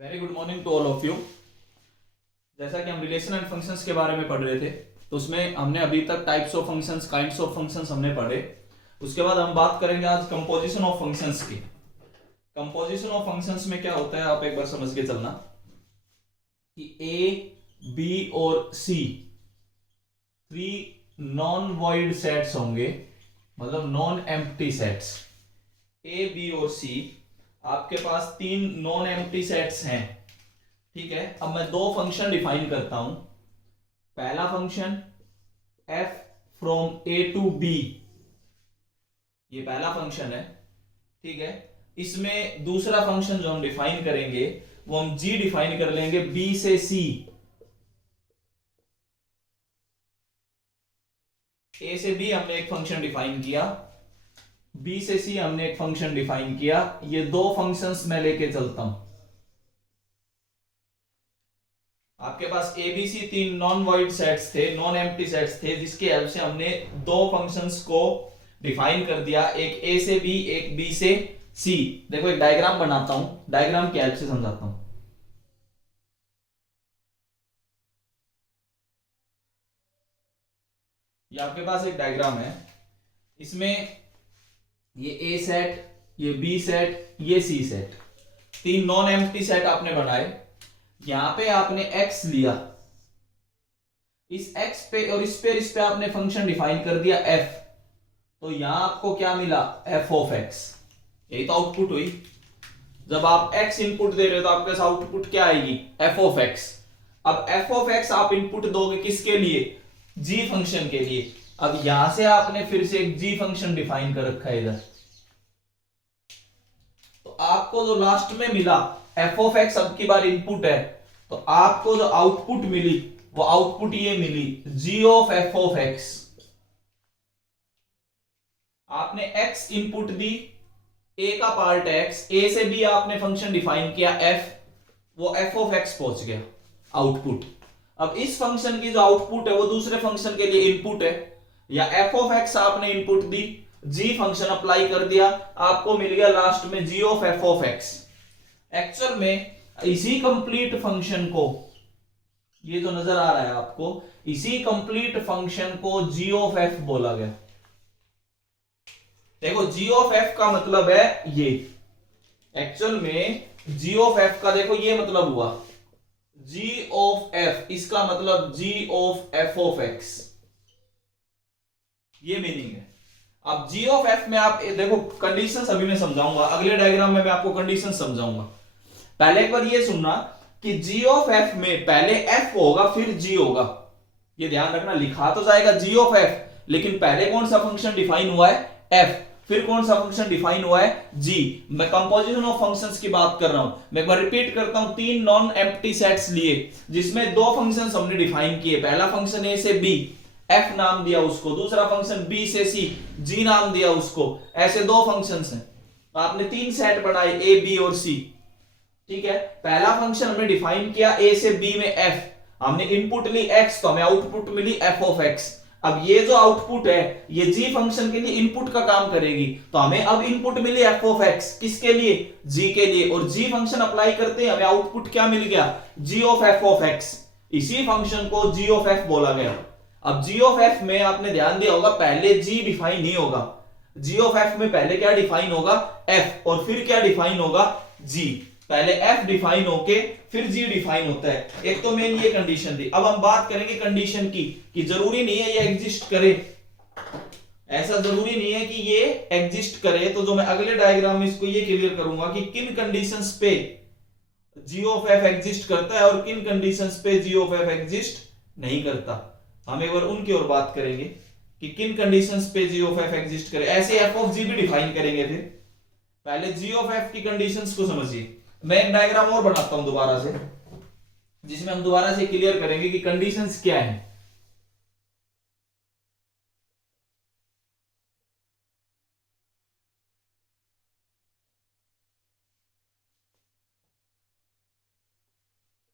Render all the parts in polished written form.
Very good morning to all of you. जैसा कि हम रिलेशन एंड फंक्शंस के बारे में पढ़ रहे थे, तो उसमें हमने अभी तक types of functions, kinds of functions हमने पढ़े। उसके बाद हम बात करेंगे आज कंपोजिशन ऑफ फंक्शंस की। कंपोजिशन ऑफ फंक्शंस में क्या होता है, आप एक बार समझ के चलना कि ए, बी और C three non void sets होंगे, मतलब non empty sets. A, B और सी आपके पास तीन नॉन एम्प्टी सेट्स हैं। ठीक है, अब मैं दो फंक्शन डिफाइन करता हूं। पहला function f from a to b, ये पहला फंक्शन है। ठीक है, इसमें दूसरा फंक्शन जो हम डिफाइन करेंगे वो हम g डिफाइन कर लेंगे b से c। a से b हमने एक फंक्शन डिफाइन किया, b से c हमने एक फंक्शन डिफाइन किया। ये दो फंक्शंस मैं लेके चलता हूं। आपके पास ए बी सी तीन नॉन वॉइड सेट्स थे, नॉन एम्प्टी सेट्स थे, जिसके हेल्प से हमने दो फंक्शंस को डिफाइन कर दिया, एक ए से बी, एक बी से सी। देखो एक डायग्राम बनाता हूं, डायग्राम की हेल्प से समझाता हूं। ये आपके पास एक डायग्राम है, इसमें ये ए सेट, ये बी सेट, ये सी सेट, तीन नॉन एम्प्टी सेट आपने बनाए। यहां पे आपने x लिया, इस x पे और इस पे आपने फंक्शन डिफाइन कर दिया f। तो यहां आपको क्या मिला, f ऑफ x। यही तो आउटपुट हुई। जब आप x इनपुट दे रहे हो तो आपके पास आउटपुट क्या आएगी, f ऑफ x। अब f ऑफ x आप इनपुट दोगे किसके लिए, g फंक्शन के लिए। अब यहां से आपने फिर से एक g फंक्शन डिफाइन कर रखा है इधर। तो आपको जो लास्ट में मिला f ऑफ x अब की बार इनपुट है, तो आपको जो आउटपुट मिली वो आउटपुट ये मिली g of f of x। आपने x इनपुट दी, a का पार्ट है x, a से b आपने फंक्शन डिफाइन किया f, वो f ऑफ x पहुंच गया आउटपुट। अब इस फंक्शन की जो आउटपुट है वो दूसरे फंक्शन के लिए इनपुट है, या f ऑफ x आपने इनपुट दी, g फंक्शन अप्लाई कर दिया, आपको मिल गया लास्ट में g of f of x। Actual में इसी कंप्लीट फंक्शन को, ये जो नजर आ रहा है आपको, इसी कंप्लीट फंक्शन को g ऑफ f बोला गया। देखो g ऑफ f का मतलब है ये, एक्चुअल में g ऑफ f का देखो ये मतलब हुआ g ऑफ f, इसका मतलब g of f of x, ये मीनिंग है। अब g ऑफ f में आप देखो कंडीशंस अभी मैं समझाऊंगा, अगले डायग्राम में मैं आपको कंडीशन समझाऊंगा। पहले एक बार ये सुनना कि g ऑफ f में पहले f होगा फिर g होगा, ये ध्यान रखना। लिखा तो जाएगा g ऑफ f, लेकिन पहले कौन सा फंक्शन डिफाइन हुआ है, f, फिर कौन सा फंक्शन डिफाइन हुआ है, g। मैं कंपोजिशन ऑफ फंक्शंस की बात कर रहा हूं। मैं एक बार रिपीट करता हूं, तीन नॉन एम्प्टी सेट्स लिए जिसमें दो फंक्शंस हमने डिफाइन किए। पहला फंक्शन a से b, f नाम दिया उसको, दूसरा फंक्शन b से c, g नाम दिया उसको। ऐसे दो फंक्शंस हैं, आपने तीन सेट बनाए a, b और c। ठीक है, पहला फंक्शन हमने डिफाइन किया a से b में f, हमने इनपुट ली x, तो हमें आउटपुट मिली f ऑफ x। अब ये जो आउटपुट है ये g फंक्शन के लिए इनपुट का काम करेगी, तो हमें अब इनपुट मिली f ऑफ x, किसके लिए, g के लिए, और g फंक्शन अप्लाई करते हैं हमें आउटपुट क्या मिल गया, g of f of x। इसी फंक्शन को g ऑफ f बोला गया। अब g ऑफ f में आपने ध्यान दिया होगा पहले g डिफाइन नहीं होगा, g ऑफ f में पहले क्या डिफाइन होगा, f, और फिर क्या डिफाइन होगा, g। पहले f डिफाइन होके फिर g डिफाइन होता है। एक तो मेन ये कंडीशन थी। अब हम बात करेंगे कंडीशन की, कि जरूरी नहीं है ये एग्जिस्ट करे, ऐसा जरूरी नहीं है कि ये एग्जिस्ट करे। तो जो मैं अगले डायग्राम में इसको ये क्लियर करूंगा कि किन कंडीशंस पे g ऑफ f एग्जिस्ट करता है और किन कंडीशंस पे g ऑफ f एग्जिस्ट नहीं करता। हम एक बार उनकी ओर बात करेंगे कि किन कंडीशंस पे g ऑफ f एग्जिस्ट करे। ऐसे f ऑफ g भी डिफाइन करेंगे। फिर पहले g ऑफ f की कंडीशंस को समझिए। मैं एक डायग्राम और बनाता हूं दोबारा से, जिसमें हम दोबारा से क्लियर करेंगे कि कंडीशंस क्या हैं।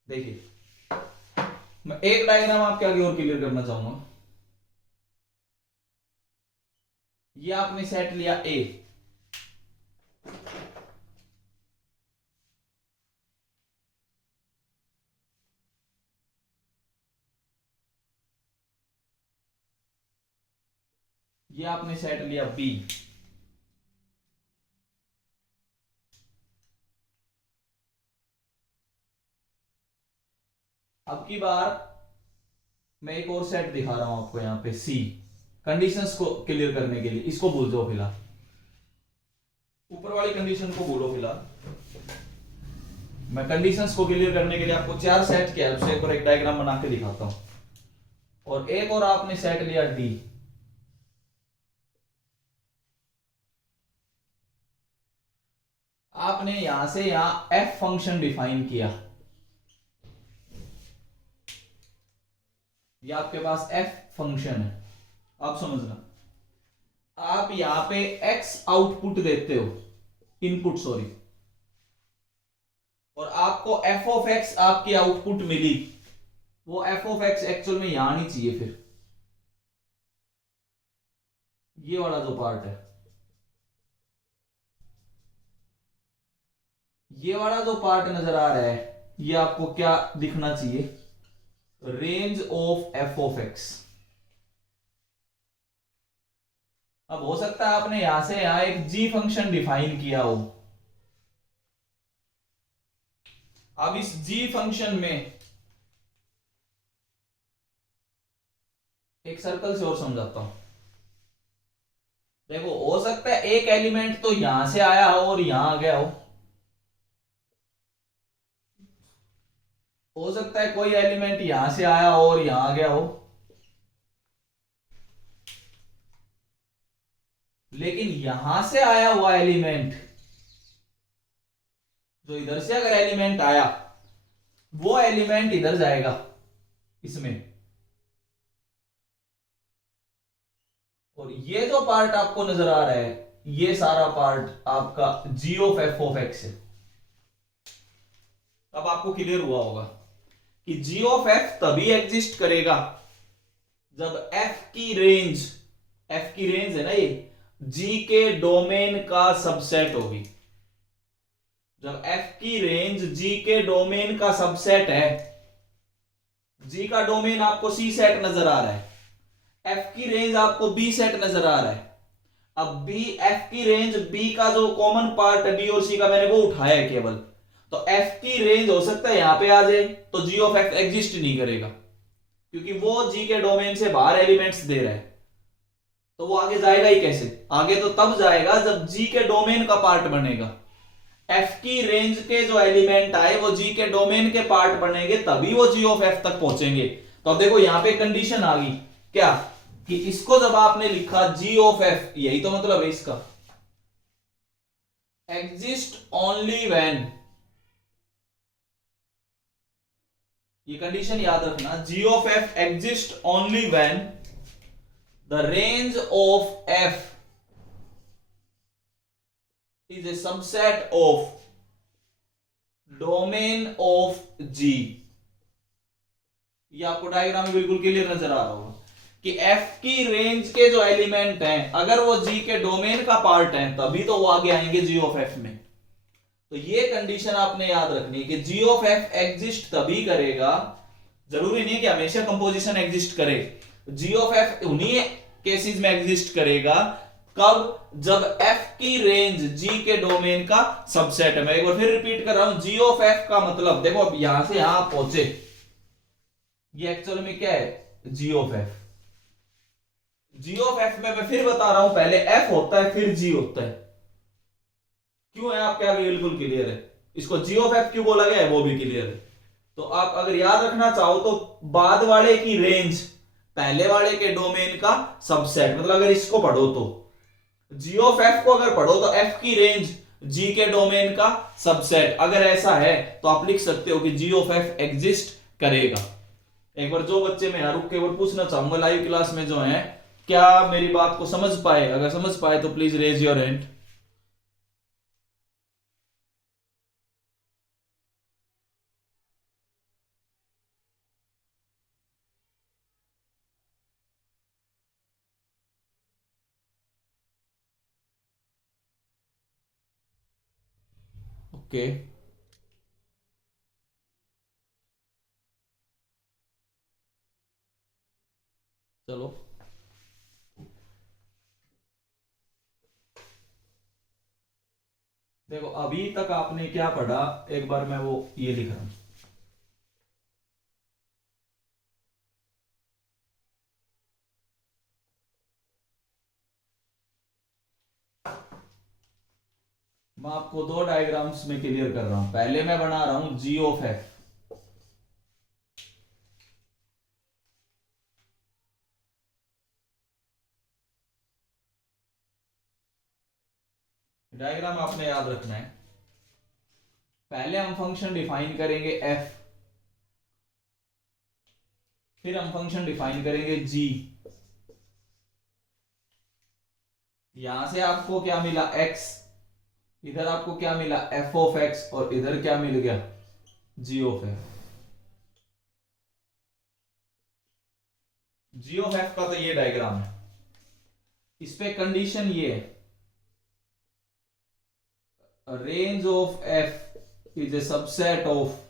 देखिए, मैं एक डायग्राम आपके आगे और क्लियर करना चाहूंगा। ये आपने सेट लिया A, ये आपने सेट लिया बी। अब की बार मैं एक और सेट दिखा रहा हूं आपको यहां पे सी। कंडीशंस को क्लियर करने के लिए इसको भूल जाओ फिलहाल, ऊपर वाली कंडीशन को भूलो फिलहाल। मैं कंडीशंस को क्लियर करने के लिए आपको चार सेट के हेल्प से एक और एक डायग्राम बना के दिखाता हूं। और एक और आपने सेट लिया डी। आपने यहां से यहां एफ फंक्शन डिफाइन किया। ये आपके पास एफ फंक्शन है, आप समझना। आप यहां पे एक्स आउटपुट देते हो, इनपुट सॉरी, और आपको एफ ऑफ एक्स आपकी आउटपुट मिली। वो एफ ऑफ एक्स एक्चुअल में यहां नहीं चाहिए, फिर ये वाला जो पार्ट है, ये वाला जो पार्ट नजर आ रहा है, ये आपको क्या दिखना चाहिए, range of F of x. अब हो सकता है आपने यहां से यहां एक जी फंक्शन डिफाइन किया हो। अब इस जी फंक्शन में एक सर्कल से और समझाता हूं। देखो, हो सकता है एक एलिमेंट तो यहां से आया हो और यहां आ गया हो सकता है कोई एलिमेंट यहां से आया हो और यहां आ गया हो। लेकिन यहां से आया हुआ एलिमेंट, जो इधर से अगर एलिमेंट आया, वो एलिमेंट इधर जाएगा इसमें। और ये जो पार्ट आपको नजर आ रहा है, ये सारा पार्ट आपका जी ऑफ एफ ऑफ एक्स है। अब आपको क्लियर हुआ होगा कि जी ऑफ एफ तभी एग्जिस्ट करेगा जब एफ की रेंज है ना ये, जी के डोमेन का सबसेट होगी। जब एफ की रेंज जी के डोमेन का सबसेट है, जी का डोमेन आपको सी सेट नजर आ रहा है, एफ की रेंज आपको बी सेट नजर आ रहा है। अब बी एफ की रेंज, बी का जो कॉमन पार्ट है बी और सी का, मैंने वो उठाया है केवल। तो एफ की रेंज हो सकता है यहां पे आ जाए, तो जी ऑफ एफ एग्जिस्ट नहीं करेगा, क्योंकि वो जी के डोमेन से बाहर एलिमेंट्स दे रहा है। तो वो आगे जाएगा ही कैसे? आगे तो तब जाएगा जब जी के डोमेन का पार्ट बनेगा। एफ की रेंज के जो एलिमेंट आए वो जी के डोमेन के पार्ट बनेंगे, तभी वो जी ऑफ एफ तक पहुंचेंगे। तो अब देखो यहां पे कंडीशन आ गई क्या, कि इसको जब आपने लिखा जी ऑफ एफ, यही तो मतलब है इसका, एग्जिस्ट ओनली व्हेन, ये कंडीशन याद रखना, g of f exist only when the range of f is a subset of domain of G। ये आपको डायग्राम में बिल्कुल क्लियर नजर आ रहा होगा कि f की रेंज के जो एलिमेंट हैं, अगर वो G के डोमेन का पार्ट है, तभी तो वो आगे आएंगे G ऑफ f में। तो ये कंडीशन आपने याद रखनी है कि G ऑफ f एग्जिस्ट तभी करेगा, जरूरी नहीं कि हमेशा कंपोजिशन एग्जिस्ट करे। G ऑफ f उन्हीं केसेस में एग्जिस्ट करेगा कब, जब f की रेंज g के डोमेन का सबसेट है। मैं एक बार फिर रिपीट कर रहा हूं, g ऑफ f का मतलब, देखो अब यहां से यहां पहुंचे, ये एक्चुअल में क्या है, g of f। g of f में मैं फिर बता रहा हूं, पहले f होता है फिर g होता है। क्यों है आपके आगे बिल्कुल क्लियर है, इसको g ऑफ f क्यों बोला गया है वो भी क्लियर है। तो आप अगर याद रखना चाहो तो बाद वाले की रेंज पहले वाले के डोमेन का सबसेट, मतलब अगर इसको पढ़ो तो जी ऑफ एफ को अगर पढ़ो तो एफ की रेंज जी के डोमेन का सबसेट, अगर ऐसा है तो आप लिख सकते हो कि जी ऑफ एफ एग्जिस्ट करेगा। एक बार जो बच्चे मैं रुक के और पूछना चाहूंगा लाइव क्लास में जो है, क्या मेरी बात को समझ पाए? अगर समझ पाए तो please raise your hand. Okay, चलो देखो अभी तक आपने क्या पढ़ा, एक बार मैं वो ये लिख रहा हूं। मैं आपको दो डायग्राम्स में क्लियर कर रहा हूं। पहले मैं बना रहा हूं जी ऑफ एफ। डायग्राम आपने याद रखना है। पहले हम फंक्शन डिफाइन करेंगे एफ, फिर हम फंक्शन डिफाइन करेंगे जी। यहां से आपको क्या मिला, एक्स, इधर आपको क्या मिला, एफ ऑफ एक्स, और इधर क्या मिल गया, g of f. G of f का तो ये डायग्राम है। इस पे कंडीशन ये है, range of F is a subset of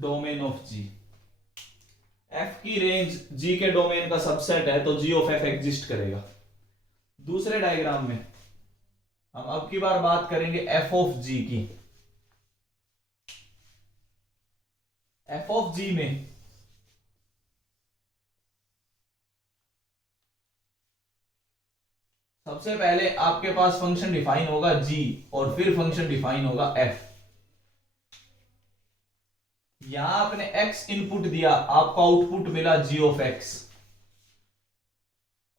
domain of ji. F की रेंज जी के डोमेन का सबसेट है तो जी ऑफ एफ एग्जिस्ट करेगा। दूसरे डायग्राम में हम अब की बार बात करेंगे एफ ऑफ जी की। एफ ऑफ जी में सबसे पहले आपके पास फंक्शन डिफाइन होगा जी, और फिर फंक्शन डिफाइन होगा एफ। यहां आपने x इनपुट दिया, आपको आउटपुट मिला g ऑफ x,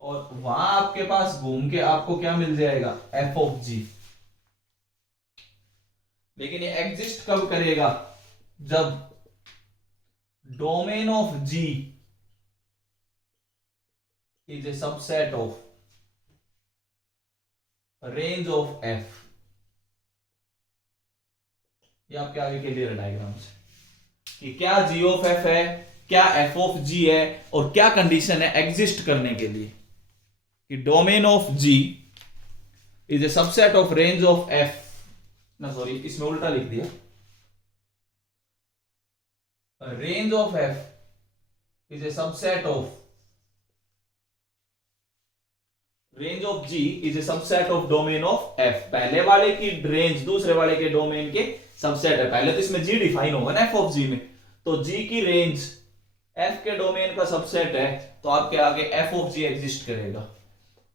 और वहां आपके पास घूम के आपको क्या मिल जाएगा, f ऑफ g। लेकिन ये एग्जिस्ट कब करेगा, जब domain of g is a subset of range of f। ये आपके आगे क्लियर डायग्राम से कि क्या g ऑफ f है, क्या f ऑफ g है, और क्या कंडीशन है एग्जिस्ट करने के लिए कि domain of g is a subset of range of f। ना सॉरी, इसमें उल्टा लिख दिया, range of f is a subset of range of g is a subset of domain of f। पहले वाले की रेंज दूसरे वाले के डोमेन के सबसेट है। पहले तो इसमें g डिफाइन होगा ना f ऑफ g में, तो g की रेंज f के डोमेन का सबसेट है तो आपके आगे f ऑफ g एग्जिस्ट करेगा।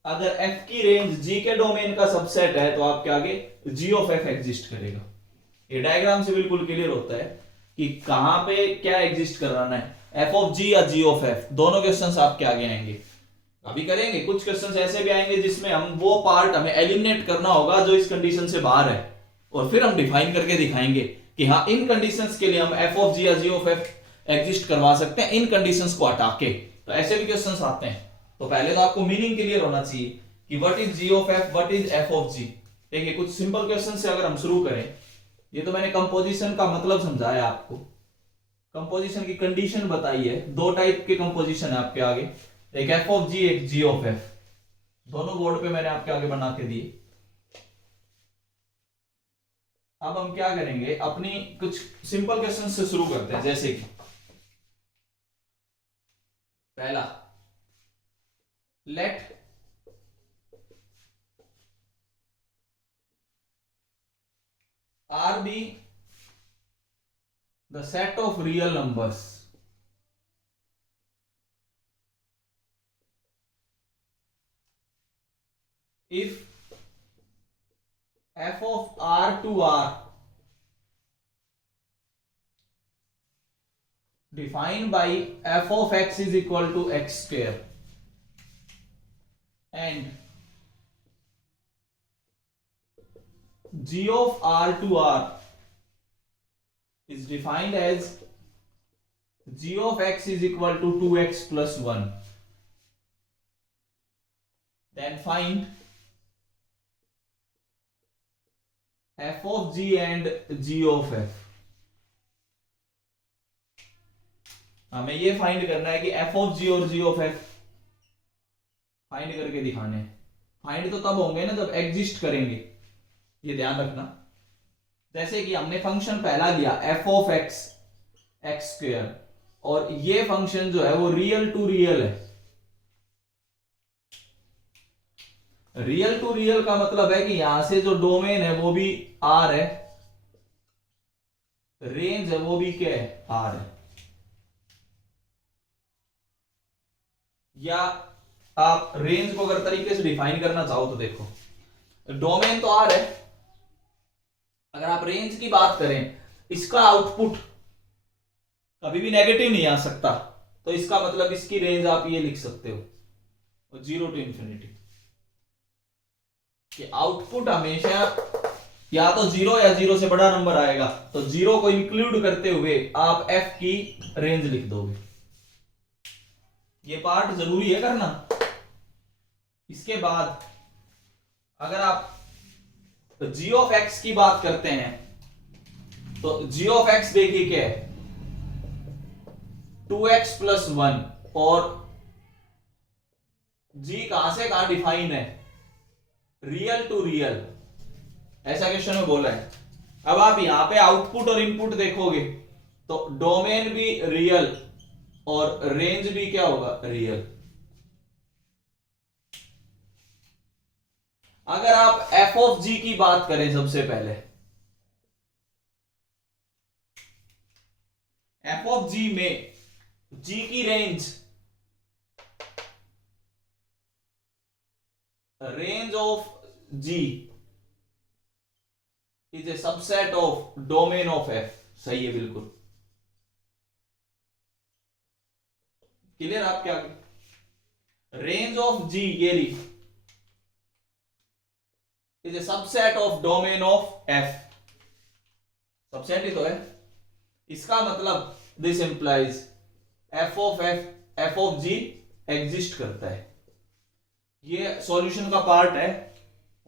अगर f की रेंज g के डोमेन का सबसेट है तो आपके आगे g ऑफ f एग्जिस्ट करेगा। ये डायग्राम से बिल्कुल क्लियर होता है कि कहां पे क्या एग्जिस्ट कराना है, f ऑफ g या g ऑफ f। दोनों क्वेश्चंस आपके आगे आएंगे, अभी करेंगे। कुछ क्वेश्चंस ऐसे भी आएंगे जिसमें हम वो पार्ट हमें एलिमिनेट करना होगा जो इस कंडीशन से बाहर है, और फिर हम डिफाइन करके दिखाएंगे कि हाँ इन कंडीशंस के लिए हम f ऑफ g या g ऑफ f एग्जिस्ट करवा सकते हैं इन कंडीशंस को हटा के। तो ऐसे भी क्वेश्चंस आते हैं। तो पहले तो आपको मीनिंग क्लियर होना चाहिए कि what is g of f, what is f of g। देखिए कुछ सिंपल क्वेश्चन से अगर हम शुरू करें, ये तो मैंने कंपोजिशन का मतलब समझाया आपको, कंपोजिशन की कंडीशन बताई है। दो टाइप के कंपोजिशन है आपके आगे, एक f ऑफ g, एक g ऑफ f। दोनों बोर्ड पे मैंने आपके आगे बना के दिए। अब हम क्या करेंगे, अपनी कुछ सिंपल क्वेश्चन से शुरू करते हैं। जैसे कि पहला, late R be the set of real numbers if f of R to R defined by f of x is equal to x square and g of R to R is defined as g of x is equal to 2x plus 1, then find f of g and g of f। हमें ये find करना है कि f of g और g of f find करके दिखाने हैं। Find तो तब होंगे ना जब एग्जिस्ट करेंगे, ये ध्यान रखना। जैसे कि हमने फंक्शन पहला लिया f of x x square, और ये फंक्शन जो है वो रियल टू रियल है। रियल टू रियल का मतलब है कि यहां से जो डोमेन है वो भी आर है, रेंज है वो भी क्या है, आर है। या आप रेंज को अगर तरीके से डिफाइन करना चाहो तो देखो, डोमेन तो आर है, अगर आप रेंज की बात करें, इसका आउटपुट कभी भी नेगेटिव नहीं आ सकता, तो इसका मतलब इसकी रेंज आप ये लिख सकते हो 0 टू इंफिनिटी, कि आउटपुट हमेशा या तो 0 या 0 से बड़ा नंबर आएगा, तो 0 को इंक्लूड करते हुए आप f की रेंज लिख दोगे। ये पार्ट जरूरी है करना। इसके बाद अगर आप g ऑफ x की बात करते हैं, तो g ऑफ x देखिए क्या है, 2x प्लस 1, और g कहां से कहां डिफाइन है, रियल टू रियल, ऐसा क्वेश्चन में बोला है। अब आप यहां पे आउटपुट और इनपुट देखोगे तो डोमेन भी रियल और रेंज भी क्या होगा, रियल। अगर आप f ऑफ g की बात करें, सबसे पहले f ऑफ g में g की range of g is a subset of domain of f, सही है बिल्कुल। क्लियर आपके आगे, रेंज ऑफ g ये लिख is a subset of domain of f, subset ही तो है। इसका मतलब this implies f of g exist करता है। ये सॉल्यूशन का पार्ट है,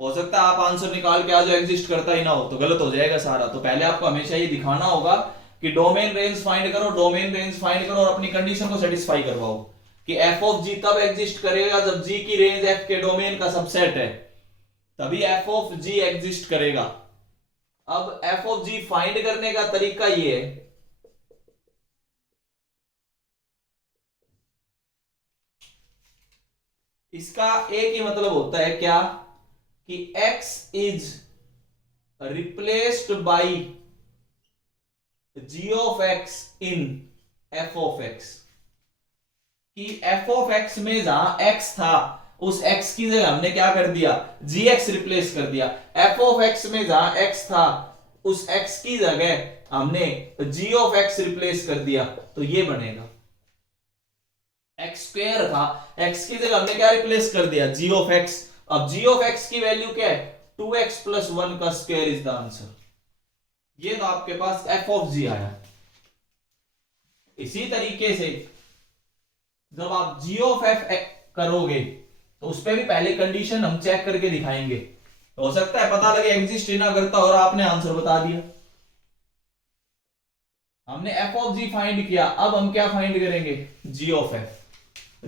हो सकता है आप आंसर निकाल के आ जाओ एग्जिस्ट करता ही ना हो, तो गलत हो जाएगा सारा। तो पहले आपको हमेशा ये दिखाना होगा कि डोमेन रेंज फाइंड करो, डोमेन रेंज फाइंड करो और अपनी कंडीशन को सेटिस्फाई करवाओ कि f ऑफ g तब एग्जिस्ट करेगा जब g की रेंज f के डोमेन का सबसेट है, तभी f ऑफ g एग्जिस्ट करेगा। अब f ऑफ g फाइंड करने का तरीका ये है, इसका एक ही मतलब होता है क्या, कि x is replaced by g of x in f of x, कि f ऑफ x में जहां x था उस x की जगह हमने क्या कर दिया, gx रिप्लेस कर दिया। f ऑफ x में जहां x था उस x की जगह हमने g ऑफ x रिप्लेस कर दिया, तो ये बनेगा x स्क्वायर था, x की जगह हमने क्या रिप्लेस कर दिया, g ऑफ x। अब g ऑफ x की वैल्यू क्या है, 2x प्लस 1 का स्क्वायर इज द आंसर। ये तो आपके पास f ऑफ g आया। इसी तरीके से जब आप g ऑफ f करोगे तो उस पर भी पहले कंडीशन हम चेक करके दिखाएंगे, हो सकता है पता लगे एग्जिस्ट ही ना करता और आपने आंसर बता दिया। हमने f ऑफ g फाइंड किया, अब हम क्या फाइंड करेंगे, g of f।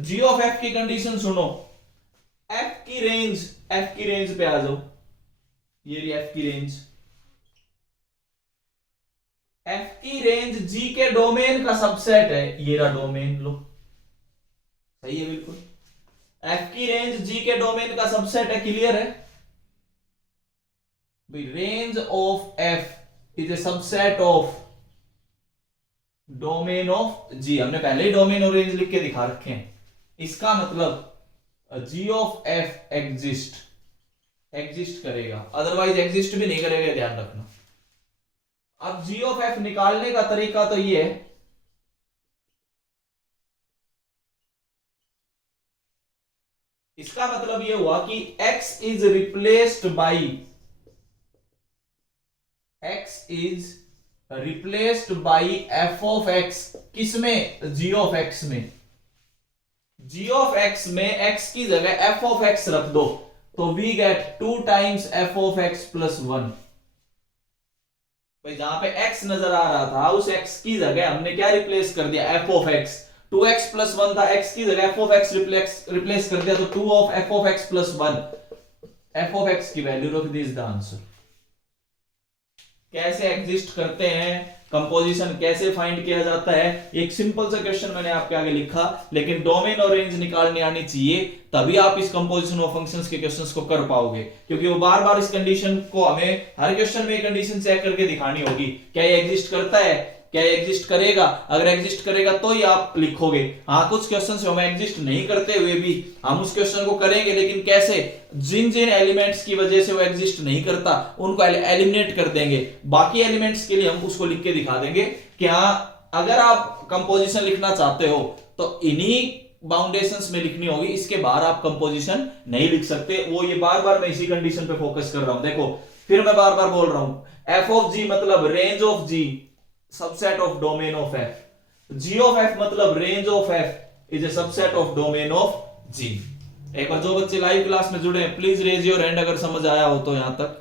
g of f की कंडीशन सुनो, f की रेंज पे आ जाओ, ये रही f की रेंज, f की रेंज g के डोमेन का सबसेट है, ये रहा डोमेन, लो सही है बिल्कुल। f की रेंज g के डोमेन का सबसेट है, क्लियर है भाई। Range of f is a subset of domain of g, हमने पहले ही डोमेन और रेंज लिख के दिखा रखे हैं। इसका मतलब g ऑफ f एग्जिस्ट करेगा, अदरवाइज एग्जिस्ट भी नहीं करेगा, ध्यान रखना। अब g ऑफ f निकालने का तरीका तो ये है, इसका मतलब ये हुआ कि x is replaced by f of x, किसमें, g ऑफ x में। g ऑफ x में x की जगह f ऑफ x रख दो, तो we get 2 times f of x plus 1। भाई जहां पे x नजर आ रहा था उस x की जगह हमने क्या रिप्लेस कर दिया, f of x। 2x plus 1 था, x की जगह f ऑफ x रिप्लेस कर दिया, तो 2 of f of x plus 1, f of x की वैल्यू रख दी, इज द आंसर। कैसे एग्जिस्ट करते हैं कंपोजिशन कैसे फाइंड किया जाता है, एक सिंपल सा क्वेश्चन मैंने आपके आगे लिखा, लेकिन डोमेन और रेंज निकालनी आनी चाहिए, तभी आप इस कंपोजिशन ऑफ फंक्शंस के क्वेश्चंस को कर पाओगे, क्योंकि वो बार बार इस कंडीशन को हमें हर क्वेश्चन में कंडीशन चेक करके दिखानी होगी, क्या ये एग्जिस्ट करता है, क्या एग्जिस्ट करेगा, अगर एग्जिस्ट करेगा तो ही आप लिखोगे। हाँ, कुछ क्वेश्चन हम एग्जिस्ट नहीं करते हुए भी हम उस क्वेश्चन को करेंगे, लेकिन कैसे, जिन जिन एलिमेंट्स की वजह से वो एग्जिस्ट नहीं करता उनको एलिमिनेट कर देंगे, बाकी एलिमेंट्स के लिए हम उसको लिख के दिखा देंगे कि हाँ, अगर आप कंपोजिशन लिखना चाहते हो तो इन्हीं बाउंडेशंस में लिखनी होगी, इसके बाहर आप कंपोजिशन नहीं लिख सकते। वो ये बार बार मैं इसी कंडीशन पे फोकस कर रहा हूं। देखो फिर मैं बार बार बोल रहा हूं, एफ ऑफ जी मतलब range of g subset of domain of f, g of f मतलब range of F is a subset of domain of g. एक बार जो बच्चे लाइव क्लास में जुड़े हैं प्लीज रेज योर हैंड अगर समझ आया हो तो यहां तक।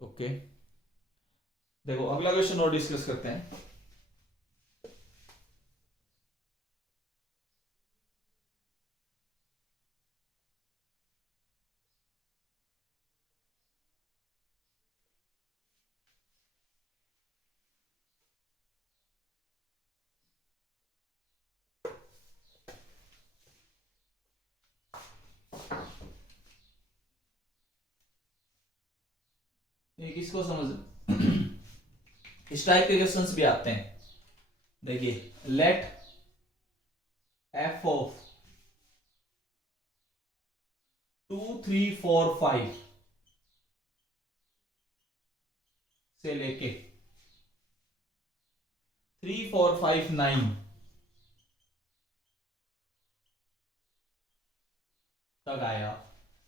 ओके, देखो अगला क्वेश्चन और डिस्कस करते हैं। ये किसको समझ इस टाइप के क्वेश्चंस भी आते हैं। देखिए, लेट एफ ऑफ 2 3 4 5 से लेके 3 4 5 9 तक आया,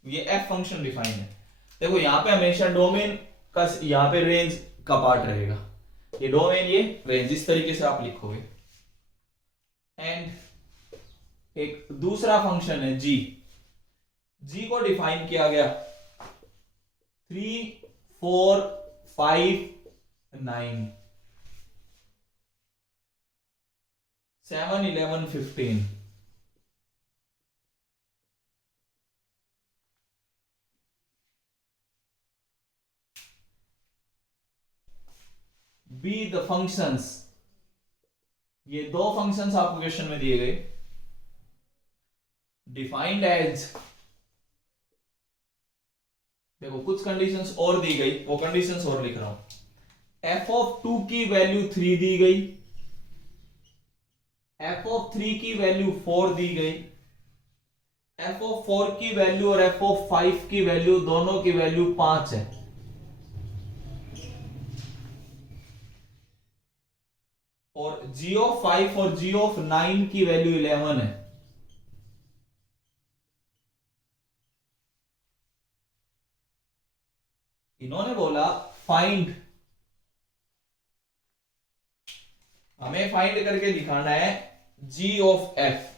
ये एफ फंक्शन डिफाइन है। देखो यहां पे हमेशा डोमेन का यहां पे रेंज का पार्ट रहेगा, ये डोमेन ये रेंज, इस तरीके से आप लिखोगे। एंड एक दूसरा फंक्शन है जी, जी को डिफाइन किया गया 3 4 5 9 7 11 15। बी द फंक्शंस, ये दो फंक्शंस आपको क्वेश्चन में दिए गए, डिफाइंड एज, देखो कुछ कंडीशंस और दी गई, वो कंडीशंस और लिख रहा हूं। एफ ऑफ 2 की वैल्यू 3 दी गई, एफ ऑफ 3 की वैल्यू 4 दी गई, एफ ऑफ 4 की वैल्यू और एफ ऑफ 5 की वैल्यू दोनों की वैल्यू 5 है, और जी ऑफ 5 और जी ऑफ 9 की वैल्यू 11 है। इन्होंने बोला फाइंड, हमें फाइंड करके दिखाना है जी ऑफ एफ।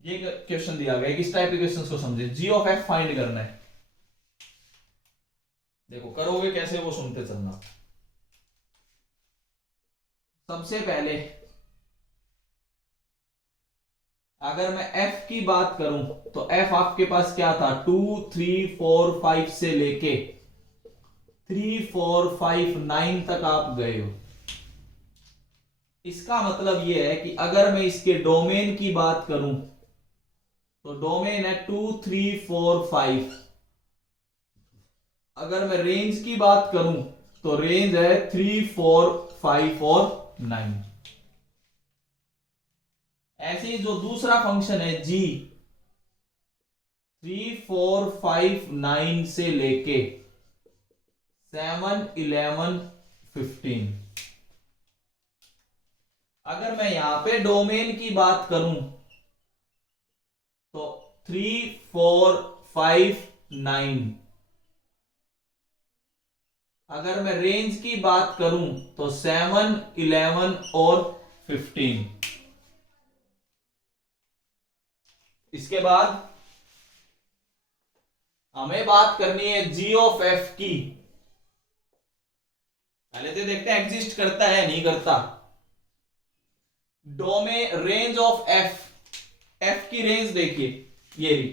ये क्वेश्चन दिया गया, किस टाइप के क्वेश्चंस को समझे, जी ऑफ एफ फाइंड करना है। देखो करोगे कैसे वो सुनते चलना। सबसे पहले अगर मैं f की बात करूं तो f आपके पास क्या था, 2 3 4 5 से लेके 3 4 5 9 तक आप गए हो। इसका मतलब यह है कि अगर मैं इसके डोमेन की बात करूं तो डोमेन है 2 3 4 5। अगर मैं रेंज की बात करूं तो रेंज है 3 4 5 और 9। ऐसे ही जो दूसरा फंक्शन है जी, 3 4 5 9 से लेके 7 11 15। अगर मैं यहां पे डोमेन की बात करूं तो 3 4 5 9। अगर मैं रेंज की बात करूं तो 7 11 और 15। इसके बाद हमें बात करनी है जी ऑफ एफ की। पहले तो देखते हैं एग्जिस्ट करता है या नहीं करता। Domain range of f, f की रेंज देखिए ये भी,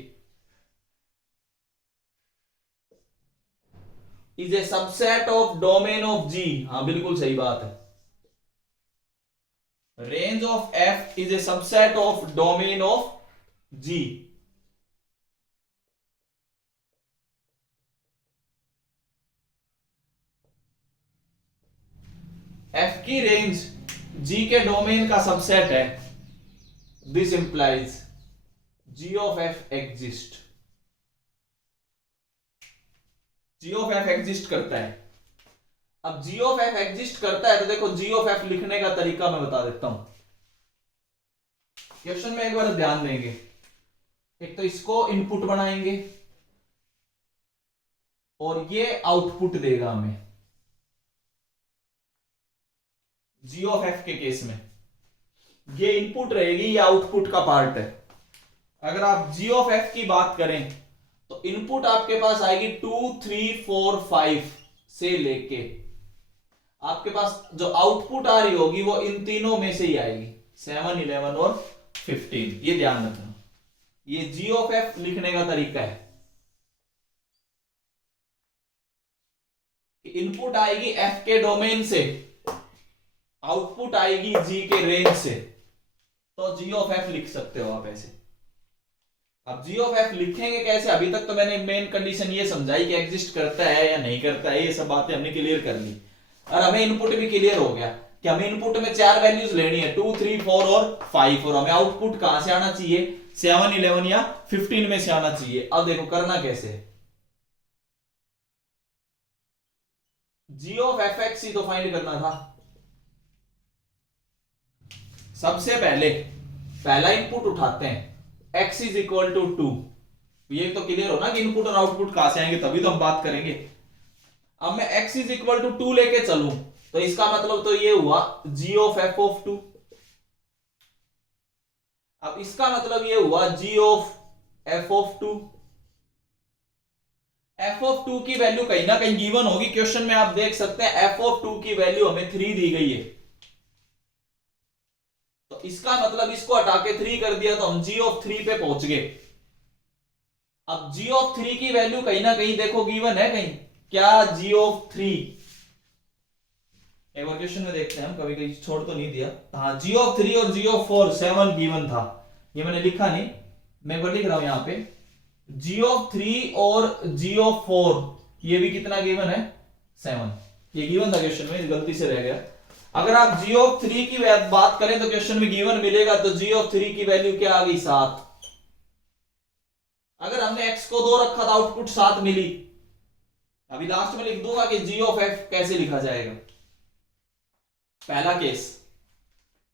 is a subset of domain of g. हाँ बिल्कुल सही बात है, range of F is a subset of domain of ji. F की रेंज जी के डोमेन का सबसेट है, this implies ji of f exist, g of f exist करता है। अब जी ऑफ एफ एग्जिस्ट करता है तो देखो जी ऑफ एफ लिखने का तरीका मैं बता देता हूं। क्वेश्चन में एक बार ध्यान देंगे, एक तो इसको इनपुट बनाएंगे और ये आउटपुट देगा हमें। जी ऑफ एफ के केस में ये इनपुट रहेगी, ये आउटपुट का पार्ट है। अगर आप जी ऑफ एफ की बात करें तो इनपुट आपके पास आएगी 2 3 4 5 से लेके, आपके पास जो आउटपुट आ रही होगी वो इन तीनों में से ही आएगी, 7 11 और 15। ये ध्यान रखना, ये जी ऑफ एफ लिखने का तरीका है। इनपुट आएगी एफ के डोमेन से, आउटपुट आएगी जी के रेंज से, तो जी ऑफ एफ लिख सकते हो आप ऐसे। अब जी ऑफ एफ लिखेंगे कैसे, अभी तक तो मैंने मेन कंडीशन ये समझाई कि एग्जिस्ट करता है या नहीं करता है, ये सब बातें हमने क्लियर कर ली। और हमें इनपुट भी क्लियर हो गया कि हमें इनपुट में 4 वैल्यूज लेनी है, 2 3 4 और 5, और हमें आउटपुट कहां से आना चाहिए, 7 11 या 15 में से आना चाहिए। अब देखो करना कैसे है, जी ऑफ एफ एक्स ही तो फाइंड करना था। सबसे पहले पहला इनपुट उठाते हैं, x इज इक्वल टू 2। ये तो क्लियर हो ना कि इनपुट और आउटपुट कहां से आएंगे, तभी तो हम बात करेंगे। अब मैं x इज इक्वल टू 2 लेके चलूं तो इसका मतलब तो ये हुआ g ऑफ f ऑफ 2। अब इसका मतलब ये हुआ g of f of 2। f of 2 की वैल्यू कहीं ना कहीं गिवन होगी, क्वेश्चन में आप देख सकते हैं f ऑफ 2 की वैल्यू हमें 3 दी गई है, तो इसका मतलब इसको हटा के 3 कर दिया तो हम g ऑफ 3 पे पहुंच गए। अब g ऑफ 3 की वैल्यू कहीं ना कहीं देखो गिवन है कहीं, क्या g ऑफ 3, एक बार क्वेश्चन में देखते हैं हम, कभी कहीं छोड़ तो नहीं दिया। हाँ g ऑफ 3 और g ऑफ 4 7 गिवन था, ये मैंने लिखा नहीं, मैं एक बार लिख रहा हूं यहां पे, g ऑफ 3 और g ऑफ 4 ये भी कितना गिवन है, 7। ये गिवन था क्वेश्चन में, गलती से रह गया। अगर आप g ऑफ 3 की बात करें तो क्वेश्चन में गिवन मिलेगा, तो g ऑफ 3 की वैल्यू क्या आ गई, 7। अगर हमने x को 2 रखा था आउटपुट 7 मिली। अभी लास्ट में लिख दूंगा कि g ऑफ f कैसे लिखा जाएगा, पहला केस।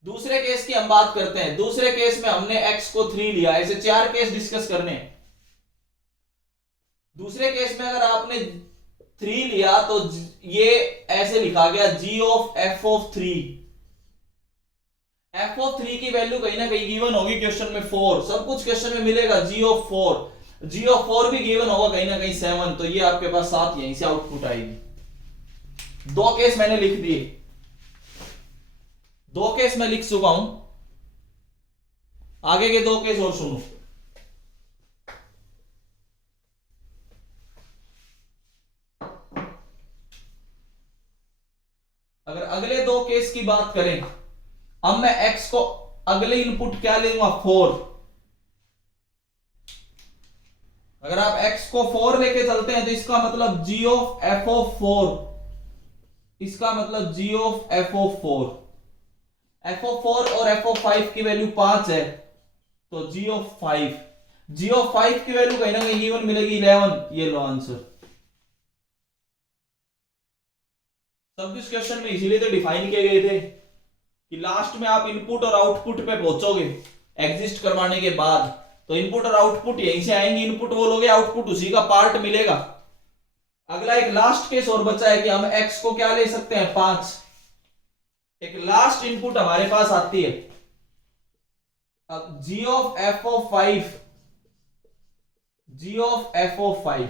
दूसरे केस की हम बात करते हैं, दूसरे केस में हमने x को 3 लिया, ऐसे 4 केस डिस्कस करने हैं। दूसरे केस में अगर आपने 3 लिया तो ये ऐसे लिखा गया g of f of 3। f of 3 की वैल्यू कहीं ना कहीं गिवन होगी क्वेश्चन में 4, सब कुछ क्वेश्चन में मिलेगा। g ऑफ 4, g ऑफ 4 भी गिवन होगा कहीं ना कहीं 7, तो ये आपके पास 7 यहीं से आउटपुट आएगी। 2 केस मैंने लिख दिए, 2 केस मैं लिख चुका हूं, आगे के 2 केस और सुनो। अगर अगले 2 केस की बात करें, अब मैं x को अगले इनपुट क्या लूंगा, 4। अगर आप x को 4 लेके चलते हैं तो इसका मतलब g ऑफ f ऑफ 4, इसका मतलब g of f of 4। f of 4 और f ऑफ 5 की वैल्यू 5 है, तो g ऑफ 5, g ऑफ 5 की वैल्यू कहीं ना कहीं गिवन मिलेगी 11। ये लो आंसर। सब कुछ क्वेश्चन में इसीलिए तो डिफाइन किए गए थे कि लास्ट में आप इनपुट और आउटपुट पे पहुंचोगे एग्जिस्ट करवाने के बाद, तो इनपुट और आउटपुट यहीं से आएंगे, इनपुट वो लोगे, आउटपुट उसी का पार्ट मिलेगा। अगला एक लास्ट केस और बचा है कि हम x को क्या ले सकते हैं, 5। एक लास्ट इनपुट हमारे पास आती है, अब g of f of 5, g of f of 5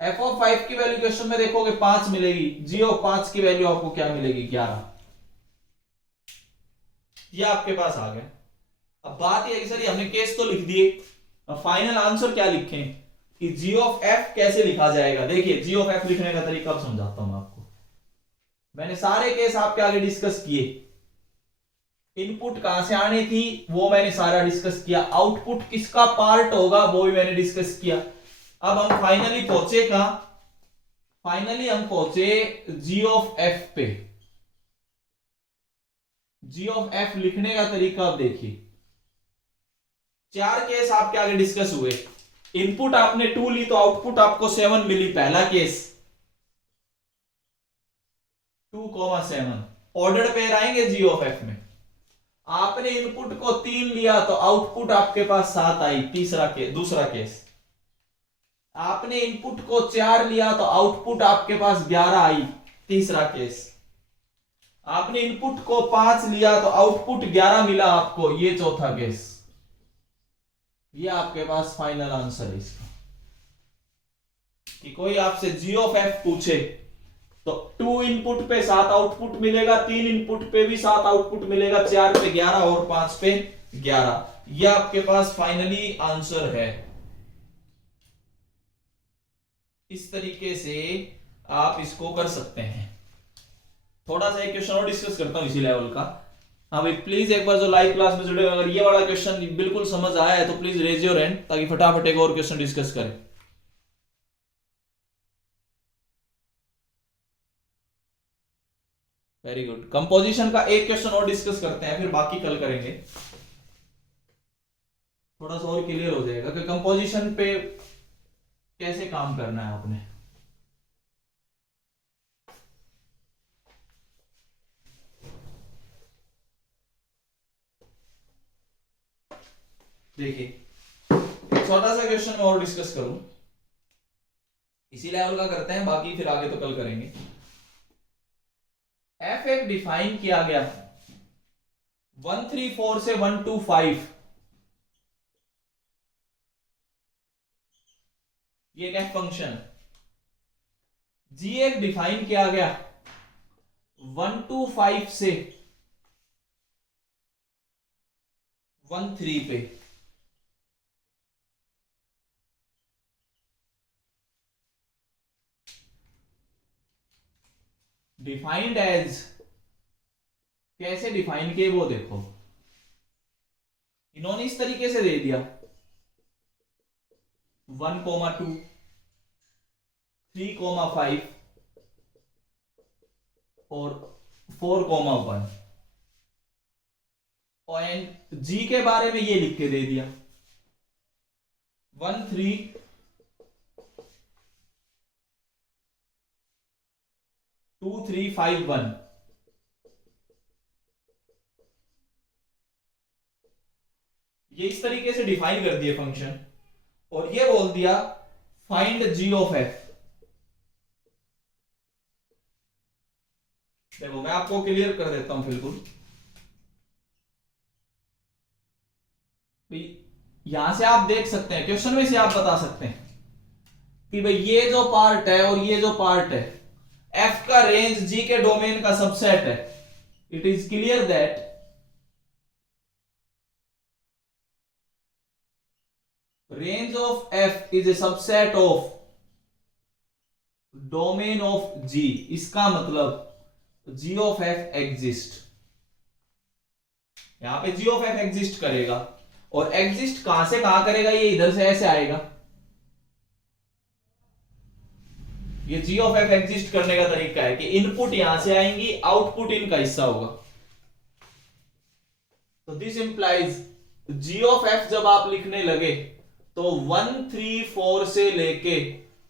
F of 5 की वैल्यू क्वेश्चन में देखोगे 5 मिलेगी, जी ऑफ 5 की वैल्यू आपको क्या मिलेगी 11। ये आपके पास आ गया। अब बात यह है कि सर हमने केस तो लिख दिए, अब फाइनल आंसर क्या लिखें कि जी ऑफ एफ कैसे लिखा जाएगा। देखिए जी ऑफ एफ लिखने का तरीका अब समझाता हूं मैं आपको। मैंने सारे केस आपके आगे डिस्कस किए, इनपुट कहां से आनी थी वो मैंने सारा डिस्कस किया, आउटपुट किसका पार्ट होगा वो भी मैंने डिस्कस किया। अब हम फाइनली पहुंचे कहां, फाइनली हम पहुंचे जी ऑफ एफ पे। जी ऑफ एफ लिखने का तरीका अब देखिए, 4 केस आपके आगे डिस्कस हुए। इनपुट आपने 2 ली तो आउटपुट आपको 7 मिली, पहला केस 2,7 ऑर्डर पेयर आएंगे जी ऑफ एफ में। आपने इनपुट को 3 लिया तो आउटपुट आपके पास 7 आई, तीसरा केस, दूसरा केस। आपने इनपुट को 4 लिया तो आउटपुट आपके पास 11 आई, तीसरा केस। आपने इनपुट को 5 लिया तो आउटपुट 11 मिला आपको, ये चौथा केस। ये आपके पास फाइनल आंसर है इसका। कि कोई आपसे जी ऑफ एफ पूछे तो 2 इनपुट पे 7 आउटपुट मिलेगा, 3 इनपुट पे भी 7 आउटपुट मिलेगा, 4 पे 11 और 5 पे 11। ये आपके पास फाइनली आंसर है। इस तरीके से आप इसको कर सकते हैं। थोड़ा सा एक क्वेश्चन और डिस्कस करता हूं इसी लेवल का। हाँ भाई प्लीज एक बार जो लाइव क्लास में जुड़े, अगर ये वाला क्वेश्चन बिल्कुल समझ आया है तो प्लीज रेज योर हैंड, ताकि फटाफट एक और क्वेश्चन डिस्कस करें। Very good. कंपोजिशन का एक क्वेश्चन और डिस्कस करते हैं, फिर बाकी कल करेंगे। थोड़ा सा और क्लियर हो जाएगा कि कंपोजिशन पे कैसे काम करना है आपने। देखिए एक छोटा सा क्वेश्चन मैं और डिस्कस करूं, इसी लेवल का करते हैं, बाकी फिर आगे तो कल करेंगे। एफ एक डिफाइन किया गया 134 से 125, ये एक फंक्शन। जी एक डिफाइन किया गया 125 से 13 पे। डिफाइंड एज, कैसे डिफाइन किए वो देखो। इन्होंने इस तरीके से दे दिया 1,2 3,5 और 4,1 और जी के बारे में ये लिख के दे दिया 1 3 2 3 5 1। ये इस तरीके से डिफाइन कर दिए फंक्शन, और ये बोल दिया फाइंड जी ऑफ एफ। देखो मैं आपको क्लियर कर देता हूं बिल्कुल। यहां से आप देख सकते हैं, क्वेश्चन में से आप बता सकते हैं कि भाई ये जो पार्ट है और ये जो पार्ट है, एफ का रेंज जी के डोमेन का सबसेट है। It is clear that range of F is a subset of domain of g. इसका मतलब जी ऑफ एफ एग्जिस्ट, यहां पे जी ऑफ एफ एग्जिस्ट करेगा, और एग्जिस्ट कहां से कहां करेगा, ये इधर से ऐसे आएगा। ये जी ऑफ एफ एग्जिस्ट करने का तरीका है कि इनपुट यहां से आएंगी, आउटपुट इनका हिस्सा होगा। तो this implies ji of F जब आप लिखने लगे तो 1 3 4 से लेके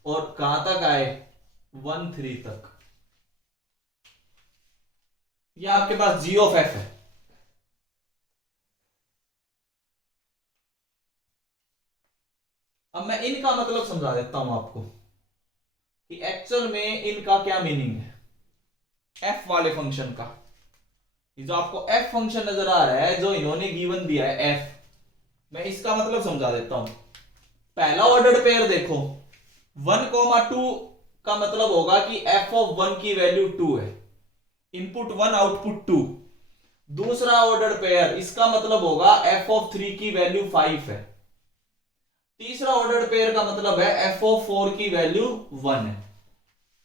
और कहां तक आए 1 3 तक, ये आपके पास जी ऑफ एफ है। अब मैं इनका मतलब समझा देता हूं आपको कि एक्चुअल में इनका क्या मीनिंग है एफ वाले फंक्शन का। ये जो आपको एफ फंक्शन नजर आ रहा है, जो इन्होंने गिवन दिया है एफ, मैं इसका मतलब समझा देता हूं। पहला ऑर्डर पेयर देखो 1,2 का मतलब होगा कि एफ ऑफ 1 की वैल्यू 2 है, इनपुट 1 आउटपुट 2। दूसरा ऑर्डर पेयर, इसका मतलब होगा एफ ऑफ 3 की वैल्यू 5 है। तीसरा ऑर्डर पेयर का मतलब है एफ ऑफ 4 की वैल्यू 1 है,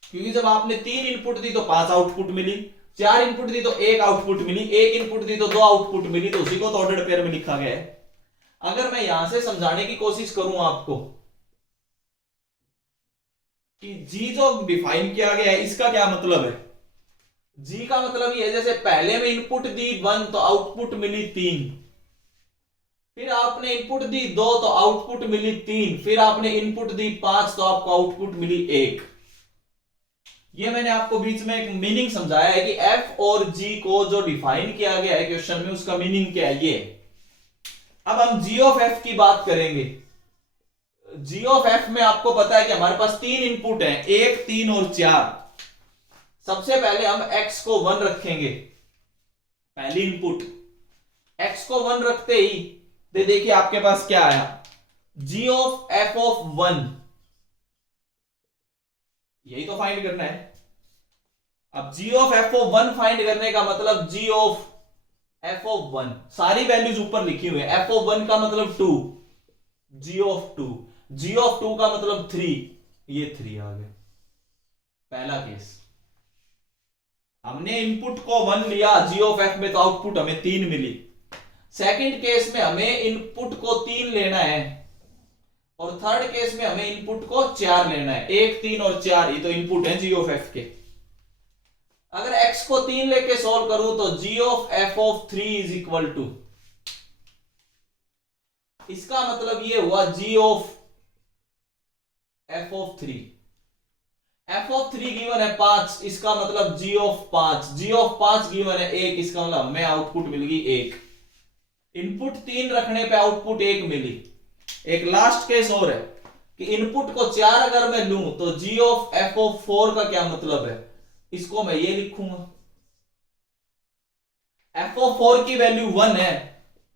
क्योंकि जब आपने 3 इनपुट दी तो 5 आउटपुट मिली, 4 इनपुट दी तो 1 आउटपुट मिली, 1 इनपुट दी तो 2 आउटपुट मिली, तो उसी को तो ऑर्डर पेयर में लिखा गया है। अगर मैं यहां से समझाने की कोशिश करूं आपको कि जी जो डिफाइन किया गया है इसका क्या मतलब है, जी का मतलब ये है जैसे पहले में इनपुट दी 1 तो आउटपुट मिली 3, फिर आपने इनपुट दी 2 तो आउटपुट मिली 3, फिर आपने इनपुट दी 5 तो आपको आउटपुट मिली 1। ये मैंने आपको बीच में एक मीनिंग समझाया है कि एफ और जी को जो डिफाइन किया गया है क्वेश्चन में उसका मीनिंग क्या है ये। अब हम जी ऑफ एफ की बात करेंगे। जी ऑफ एफ में आपको पता है कि हमारे पास 3 इनपुट हैं, 1, 3 और 4। सबसे पहले हम x को 1 रखेंगे, पहली इनपुट x को 1 रखते ही देखिए आपके पास क्या आया, g ऑफ f ऑफ 1, यही तो फाइंड करना है। अब g of f of 1 find करने का मतलब g ऑफ f ऑफ 1, सारी वैल्यूज ऊपर लिखी हुई है। f ऑफ 1 का मतलब 2, g ऑफ 2, g ऑफ 2 का मतलब 3, ये 3 आ गए। पहला केस, हमने इनपुट को 1 लिया जी ऑफ एफ में तो आउटपुट हमें 3 मिली। सेकंड केस में हमें इनपुट को 3 लेना है और थर्ड केस में हमें इनपुट को 4 लेना है। 1, 3 और 4 ये तो इनपुट है जी ऑफ एफ के। अगर x को 3 लेके सॉल्व करूं तो g of f of 3 is equal to, इसका मतलब ये हुआ g of f of 3, f of 3 given है 5, इसका मतलब g of 5, g of 5 given है 1, इसका मतलब हमें आउटपुट मिल गई 1। इनपुट 3 रखने पे आउटपुट 1 मिली। एक लास्ट केस और है कि इनपुट को 4 अगर मैं लूं तो g ऑफ f ऑफ 4 का क्या मतलब है, इसको मैं ये लिखूंगा, f ऑफ 4 की वैल्यू 1 है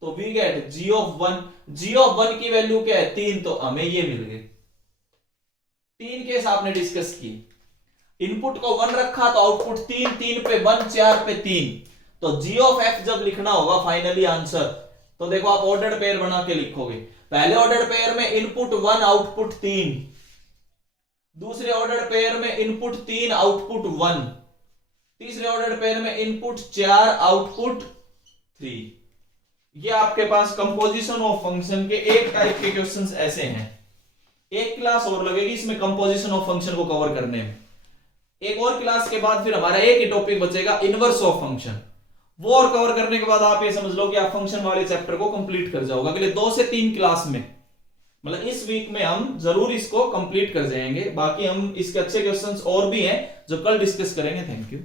तो we get g of 1, g of 1 की वैल्यू क्या है 3, तो हमें ये मिल गए। 3 केस आपने डिस्कस किए, इनपुट को 1 रखा तो आउटपुट 3, 3 पे 1, 4 पे 3, तो g ऑफ f जब लिखना होगा फाइनली आंसर, तो देखो आप ऑर्डर्ड पेयर बना के लिखोगे। पहले ऑर्डर्ड पेयर में इनपुट 1 आउटपुट 3, दूसरे ऑर्डर्ड पेयर में इनपुट 3 आउटपुट 1, तीसरे ऑर्डर्ड पेयर में इनपुट 4 आउटपुट 3। ये आपके पास कंपोजिशन ऑफ फंक्शन के एक टाइप के क्वेश्चंस ऐसे हैं। एक क्लास और लगेगी इसमें कंपोजिशन ऑफ फंक्शन को कवर करने में। एक और क्लास के बाद फिर हमारा एक ही टॉपिक बचेगा, इनवर्स ऑफ फंक्शन। वो और कवर करने के बाद आप ये समझ लो कि आप फंक्शन वाले चैप्टर को कंप्लीट कर जाओगे अगले 2 से 3 क्लास में। मतलब इस वीक में हम जरूर इसको कंप्लीट कर जाएंगे। बाकी हम इसके अच्छे क्वेश्चंस और भी हैं जो कल डिस्कस करेंगे। Thank you.